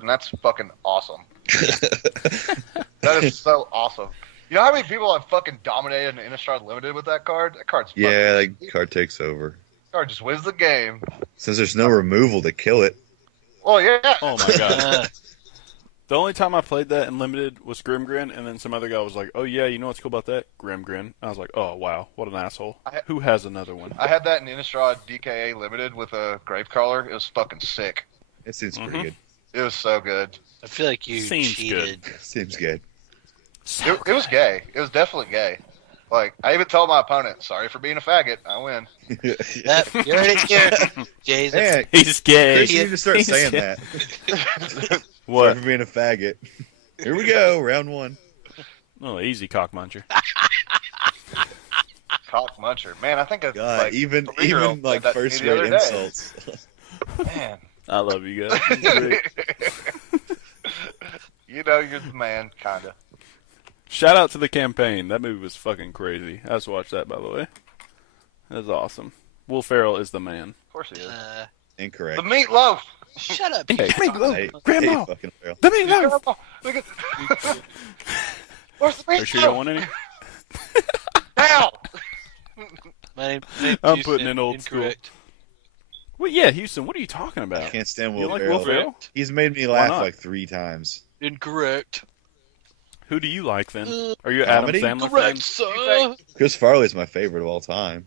and that's fucking awesome. That is so awesome. You know how many people have fucking dominated an Innistrad Limited with that card? That card's fucking that card takes over. That card just wins the game. Since there's no removal to kill it. Well, yeah. Oh my god. The only time I played that in Limited was Grimgrin, and then some other guy was like, oh yeah, you know what's cool about that? Grimgrin. I was like, oh wow, what an asshole. Who has another one? I had that in Innistrad DKA Limited with a Gravecrawler. It was fucking sick. It seems pretty good. It was so good. I feel like you cheated. Good. Seems good. It was gay. It was definitely gay. Like, I even told my opponent, sorry for being a faggot. I win. You heard it here, Jason. Man, he's gay. Chris, you need to start saying that. What? Sorry for being a faggot. Here we go, round one. Oh, easy, cock muncher. Cock muncher. Man, I think God, like, even like that first the other grade day. insults. Man. I love you guys. You know you're the man, kinda. Shout out to the campaign. That movie was fucking crazy. I just watched that, by the way. That was awesome. Will Ferrell is the man. Of course he is. Incorrect. The meatloaf! Shut up. Hey, Hey, Grandma! fucking Ferrell. The meatloaf! Where's the meatloaf? Are you sure you don't want any? Now! My name I'm Houston, putting in old school. incorrect. Well, yeah, Houston, what are you talking I about? can't stand You Will like Ferrell. Will Ferrell? He's made me Why laugh not? like 3 times. Incorrect. Who do you like, then? Are you an Adam Comedy? Sandler fan? Correct, sir. Chris Farley's my favorite of all time.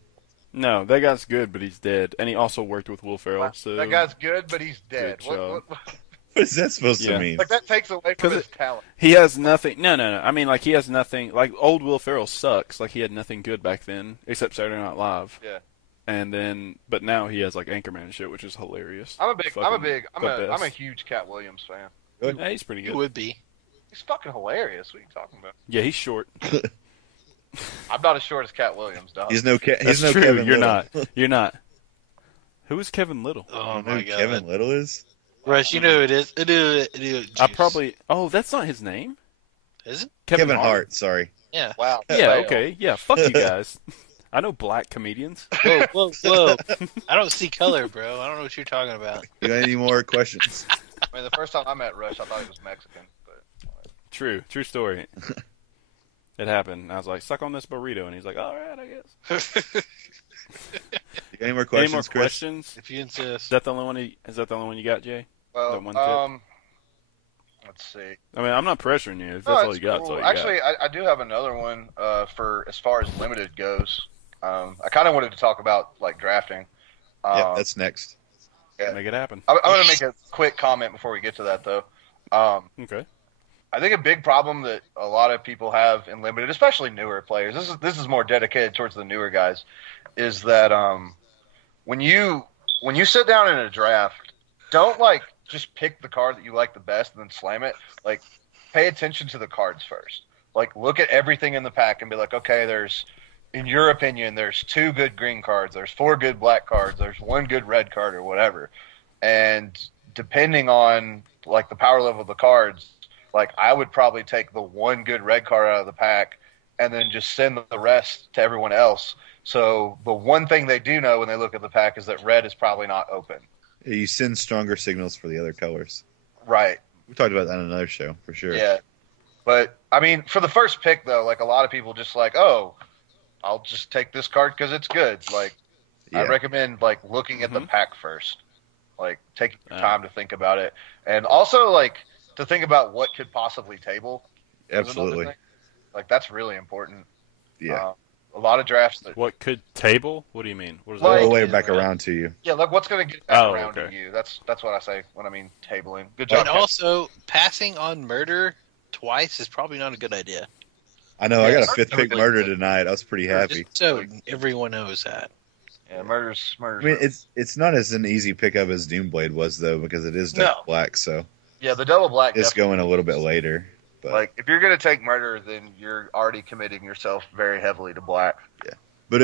No, that guy's good, but he's dead. And he also worked with Will Ferrell, so... That guy's good, but he's dead. Good job. What? What is that supposed to mean? Like, that takes away from his talent. He has nothing... No. I mean, like, he has nothing... Like, old Will Ferrell sucks. Like, he had nothing good back then, except Saturday Night Live. Yeah. And then... But now he has, like, Anchorman and shit, which is hilarious. I'm a best. huge Cat Williams fan. Yeah, he's pretty You good. would be. He's fucking hilarious. What are you talking about? Yeah, he's short. I'm not as short as Cat Williams, dog. He's no, That's no true. Kevin You're Little. not. You're not. Who is Kevin Little? Oh You know my who god. Kevin Little is? Rush, you know who it is. I do it. I probably... Oh, that's not his name? Is it? Kevin Hart, sorry. Yeah. Wow. Yeah, okay. Yeah, fuck you guys. I know black comedians. Whoa. I don't see color, bro. I don't know what you're talking about. You got any more questions? I mean, the first time I met Rush, I thought he was Mexican. But True story. It happened. I was like, suck on this burrito. And he's like, all right, I guess. You got any more questions, Any more Chris? questions? If you insist. Is that the only one you got, Jay? well, That one tip? let's see. I mean, I'm not pressuring you. If No, that's all it's you got, cool. that's all you Actually, got. I do have another one for as far as limited goes. I kind of wanted to talk about like drafting. Yeah, that's next. Make it happen. I'm going to make a quick comment before we get to that, though. Okay. I think a big problem that a lot of people have in limited, especially newer players, this is more dedicated towards the newer guys, is that when you sit down in a draft, don't like just pick the card that you like the best and then slam it. Like, pay attention to the cards first. Like, look at everything in the pack and be like, okay, in your opinion, there's 2 good green cards, there's 4 good black cards, there's 1 good red card or whatever. And depending on like the power level of the cards, like I would probably take the 1 good red card out of the pack and then just send the rest to everyone else. So the one thing they do know when they look at the pack is that red is probably not open. You send stronger signals for the other colors. Right. We talked about that in another show, for sure. Yeah. But, I mean, for the first pick, though, like a lot of people just like, oh, I'll just take this card because it's good. Like, I recommend, like, looking at the pack first. Like, taking your time to think about it. And also, like, to think about what could possibly table. Absolutely. Like, that's really important. Yeah. A lot of drafts that... What could table? What do you mean? What is All that? the way back around to you. Yeah, like, what's going to get back around okay. to you? That's what I say when I mean tabling. Good job. And also, passing on murder twice is probably not a good idea. I know, I got a Yeah, 5th pick murder tonight. I was pretty happy. Just so everyone knows that. Yeah, murder's. I mean, it's not as an easy pickup as Doomblade was, though, because it is double black, so Yeah, the double black. it's going a little bit later. But, like, if you're going to take murder, then you're already committing yourself very heavily to black. yeah. But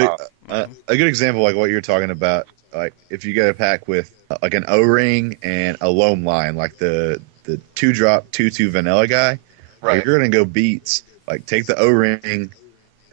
a good example, like what you're talking about, like if you get a pack with like an O-ring and a Loam Lion, like the 2-drop 2/2 vanilla guy, Right. if you're going to go beats, like take the O-ring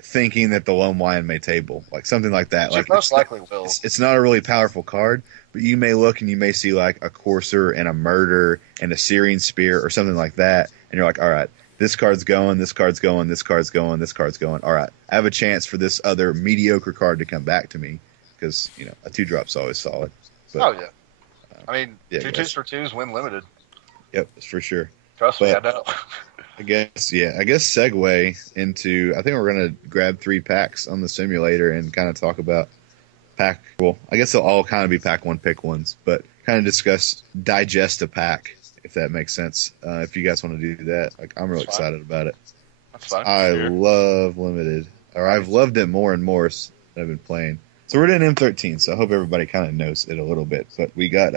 thinking that the Loam Lion may table, like something like that. Which Like it most likely will. It's not a really powerful card, but you may look and you may see like a Courser and a Murder and a Searing Spear or something like that, and you're like, all right, this card's going, this card's going, this card's going, this card's going. All right, I have a chance for this other mediocre card to come back to me because a 2-drop's always solid. But, oh yeah, I mean 2/2s for 2s win limited. Yep, for sure. Trust me, I know. I guess segue into, I think we're going to grab 3 packs on the simulator and kind of talk about pack. Well, I guess they'll all kind of be pack 1 pick ones, but kind of digest a pack, if that makes sense. If you guys want to do that, like, I'm really excited about it. That's fine. I love Limited, or I've loved it more and more as I've been playing. So we're doing M13, so I hope everybody kind of knows it a little bit. But we got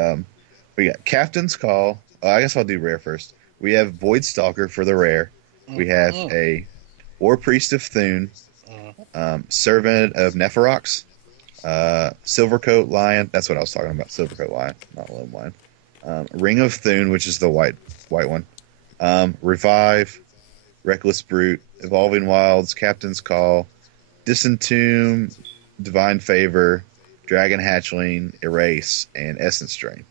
Captain's Call. I guess I'll do rare first. We have Void Stalker for the rare. We have a War Priest of Thune, Servant of Nephirox, Silvercoat Lion. That's what I was talking about. Silvercoat Lion, not Lone Lion. Ring of Thune, which is the white one. Revive, Reckless Brute, Evolving Wilds, Captain's Call, Disentomb, Divine Favor, Dragon Hatchling, Erase, and Essence Drain.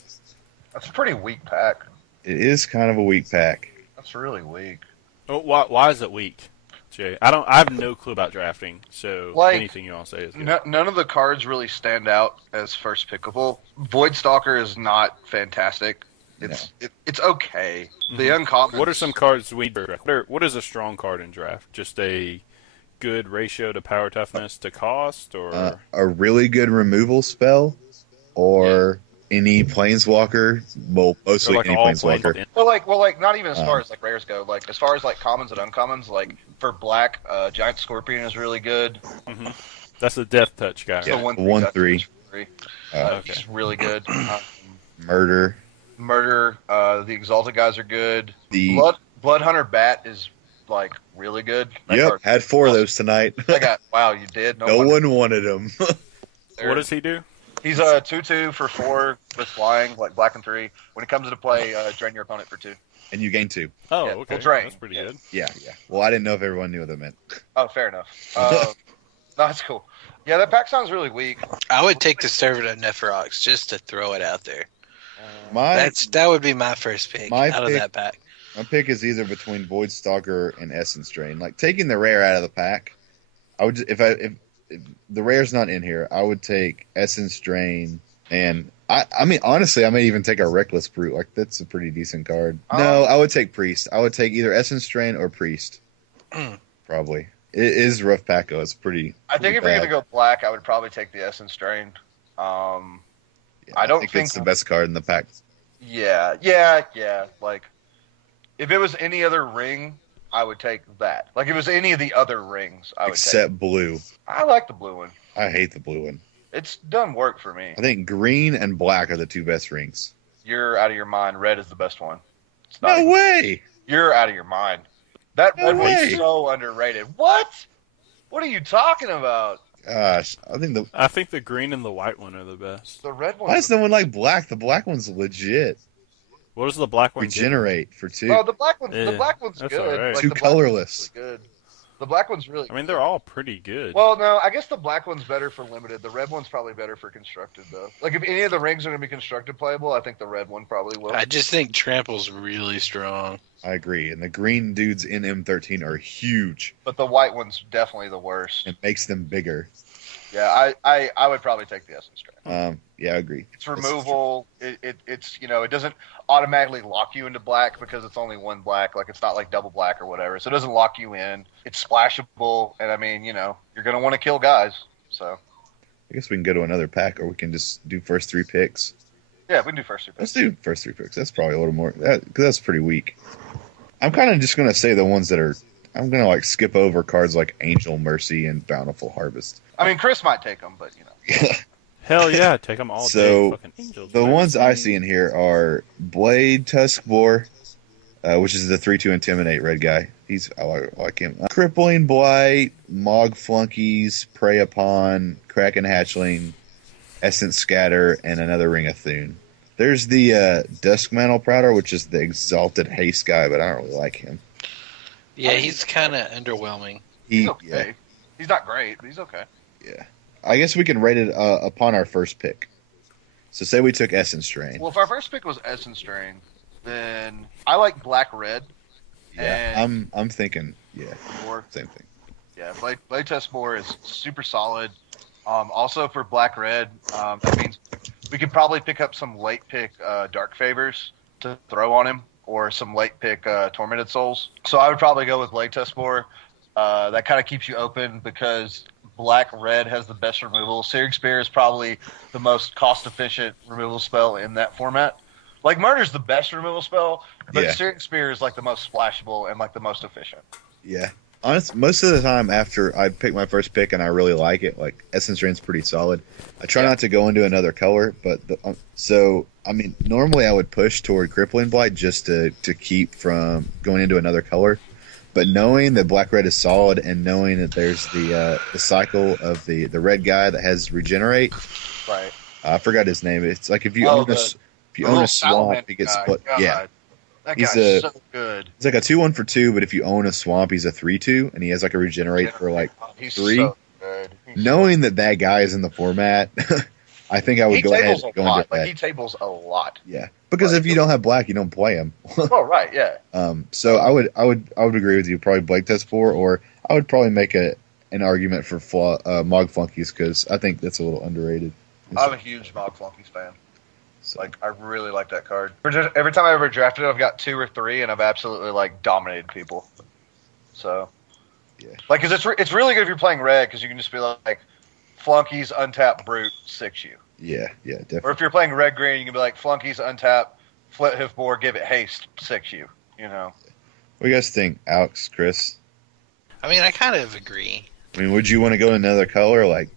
That's a pretty weak pack. It is kind of a weak pack. That's really weak. Oh, why is it weak, Jay? I have no clue about drafting, so anything you all say is good. None of the cards really stand out as first pickable. Void Stalker is not fantastic. It's okay. Mm-hmm. The uncommon. What are some cards we draft? What is a strong card in draft? Just a good ratio to power toughness to cost, or a really good removal spell, or any planeswalker. Well, mostly any planeswalker. Well, not even as far as rares go. Like as far as commons and uncommons, like for black, Giant Scorpion is really good. Mm-hmm. That's the Death Touch guy. Yeah, right? 1/3. He's really good. Murder. The Exalted guys are good. The Blood Hunter Bat is really good. Had 4 of those tonight. Wow, you did. No one wanted him. What does he do? He's a 2/2 for 4 with flying, black and 3. When it comes into play, drain your opponent for 2. And you gain 2. Oh, yeah, okay. Drain. That's pretty good. Yeah. Well, I didn't know if everyone knew what that meant. Oh, fair enough. No, that's cool. Yeah, that pack sounds really weak. I would take the Servant of Nephirox just to throw it out there. That would be my first pick of that pack. My pick is either between Void Stalker and Essence Drain. Taking the rare out of the pack, I would if the rare's not in here, I would take Essence Drain, and I mean honestly, I may even take a Reckless Brute. That's a pretty decent card. No, I would take Priest. I would take either Essence Drain or Priest. Probably. It is rough pack though. It's pretty. I think if you're gonna go black, I would probably take the Essence Drain. I don't think it's the best card in the pack. Yeah. If it was any other ring, I would take that. If it was any of the other rings, I would except blue. I like the blue one. I hate the blue one. It's done work for me. I think green and black are the 2 best rings. You're out of your mind. Red is the best one. No way. You're out of your mind. That red one's so underrated. What? What are you talking about? Gosh, I think the green and the white one are the best. The red one. Why does no one like black? The black one's legit. What does the black one regenerate for 2? Oh, the black one's good. Right. 2 colorless. Really good. The black one's really good. I mean, they're all pretty good. Well, no, I guess the black one's better for limited. The red one's probably better for constructed, though. If any of the rings are going to be constructed playable, I think the red one probably will. I just think Trample's really strong. I agree. And the green dudes in M13 are huge. But the white one's definitely the worst. It makes them bigger. Yeah, I would probably take the Essence Drain. Yeah, I agree. It's removal. It's it doesn't automatically lock you into black because it's only 1 black. It's not like double black or whatever. So it doesn't lock you in. It's splashable, and I mean, you're gonna want to kill guys. So I guess we can go to another pack, or we can just do first 3 picks. Yeah, we can do first 3 picks. Let's do first 3 picks. That's probably a little more because that's pretty weak. I'm kind of just gonna say the ones that are. I'm gonna skip over cards like Angel Mercy and Bountiful Harvest. I mean, Chris might take them, but Hell yeah, take them all day. So fucking Angels, the ones I see in here are Blade Tuskboar, which is the 3/2 Intimidate red guy. I like him. Crippling Blight, Mog Flunkies, Prey Upon, Kraken Hatchling, Essence Scatter, and another Ring of Thune. There's the Duskmantle Prowler, which is the Exalted Haste guy, but I don't really like him. Yeah, he's kind of underwhelming. He's okay. Yeah. He's not great, but he's okay. Yeah. I guess we can rate it upon our first pick. So say we took Essence Drain. Well, if our first pick was Essence Drain, Then I like black red. Yeah, And I'm thinking, more. same thing. Yeah, blade test more is super solid. Also for black red, that means we could probably pick up some late pick dark favors to throw on him, or some late pick tormented souls. So I would probably go with blade test more. That kind of keeps you open because black red has the best removal. Searing Spear is probably the most cost efficient removal spell in that format. Like Murder's the best removal spell, but Searing Spear is like the most splashable and like the most efficient. Yeah. Most of the time after I pick my first pick and I really like it, like Essence Drain's pretty solid. I try not to go into another color, but normally I would push toward Crippling Blight just to keep from going into another color. But knowing that black red is solid and knowing that there's the cycle of the red guy that has regenerate, right? I forgot his name. It's like if you own a swamp, he gets split. Yeah. That guy's so good. He's like a 2-1 for 2, but if you own a swamp, he's a 3-2, and he has like a regenerate for like 3. So good. Knowing that guy is in the format, I think I would go ahead and go into that. He tables a lot. Yeah, because if you don't have black, you don't play him. Oh right, yeah. So I would agree with you. Probably Blake Test 4, or I would probably make an argument for Mog Flunkies because I think that's a little underrated. I'm a huge Mog Flunkies fan. Like, I really like that card. Every time I ever drafted it, I've got 2 or 3, and I've absolutely, like, dominated people. So, yeah. Like, because it's really good if you're playing red, because you can just be like, Flunkies, untap, brute, 6 you. Yeah, definitely. Or if you're playing red-green, you can be like, Flunkies, untap, flit hoof boar, give it haste, 6 you, you know. What do you guys think, Alex, Chris? I mean, I kind of agree. I mean, would you want to go another color, like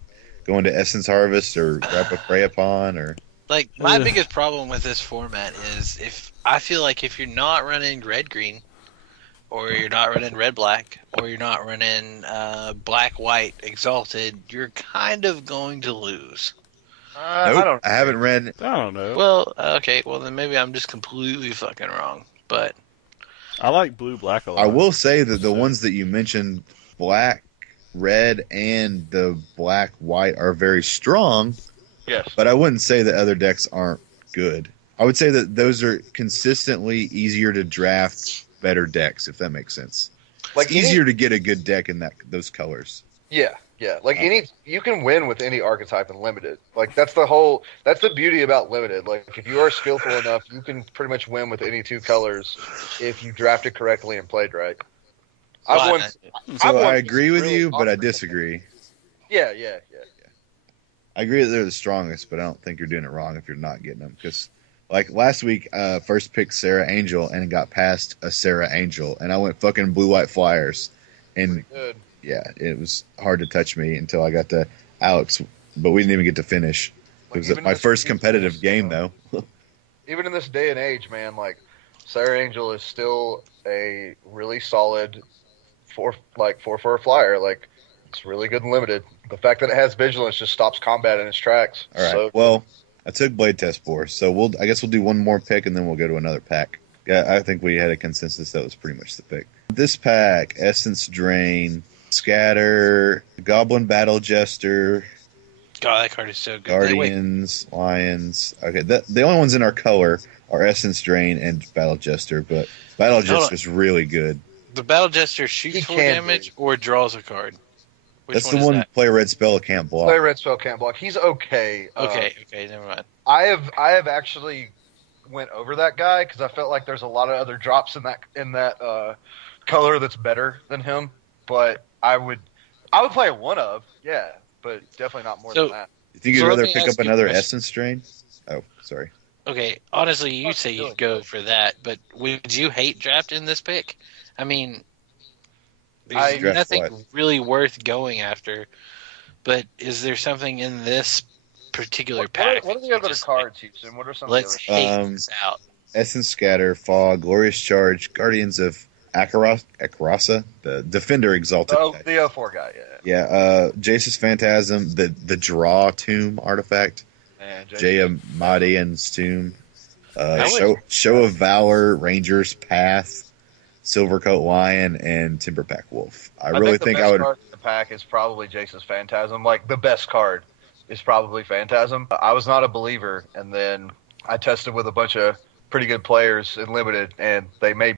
go into Essence Harvest or grab a Prey Upon, or... Like, my biggest problem with this format is I feel like if you're not running red-green, or you're not running red-black, or you're not running black-white exalted, you're kind of going to lose. Nope, I haven't read. I don't know. Well, okay, well then maybe I'm just completely fucking wrong, but... I like blue-black a lot. I will say that the ones that you mentioned, black, red, and the black-white are very strong. Yes. But I wouldn't say that other decks aren't good. I would say that those are consistently easier to draft better decks, if that makes sense. Like, it's easier to get a good deck in those colors. Yeah. Like you can win with any archetype in limited. Like that's the beauty about limited. Like if you are skillful enough, you can pretty much win with any 2 colors if you draft it correctly and played right. I agree with you, but I disagree. Yeah. I agree that they're the strongest, but I don't think you're doing it wrong if you're not getting them. Because, like, last week, first picked Sarah Angel and got past a Sarah Angel, and I went fucking blue-white flyers. And, yeah, it was hard to touch me until I got to Alex, but we didn't even get to finish. It was my first competitive game, though. Even in this day and age, man, like, Sarah Angel is still a really solid 4 for a flyer. Like, it's really good and limited. The fact that it has vigilance just stops combat in its tracks. All right. So, well, I took Blade Test 4, so I guess we'll do one more pick and then we'll go to another pack. Yeah, I think we had a consensus that was pretty much the pick. This pack: Essence Drain, Scatter, Goblin Battle Jester. God, that card is so good. Guardians, Lions. Okay, the only ones in our color are Essence Drain and Battle Jester, but Battle Jester is really good. The Battle Jester shoots 4 damage or draws a card. That's the one play red spell can't block. Play red spell can't block. He's okay. Okay, never mind. I have actually went over that guy because I felt like there's a lot of other drops in that color that's better than him. But I would play one of, but definitely not more than that. You think you'd rather pick up another Essence Drain? Oh, sorry. Okay, honestly, you say you'd go for that, but would you hate drafting this pick? I mean, there's nothing really worth going after, but is there something in this particular pack? What are the other cards, Houston? What are some Let's hate this out. Essence Scatter, Fog, Glorious Charge, Guardians of Akarasa, the Defender Exalted. The 04 guy, yeah. Jace's Phantasm, the Draw Tomb artifact, Jaya Madian's Tomb, Show of Valor, Ranger's Path, Silvercoat Lion, and Timberpack Wolf. I really think I would. The best card in the pack is probably Jace's Phantasm. Like, the best card is probably Phantasm. I was not a believer, and then I tested with a bunch of pretty good players in limited, and they may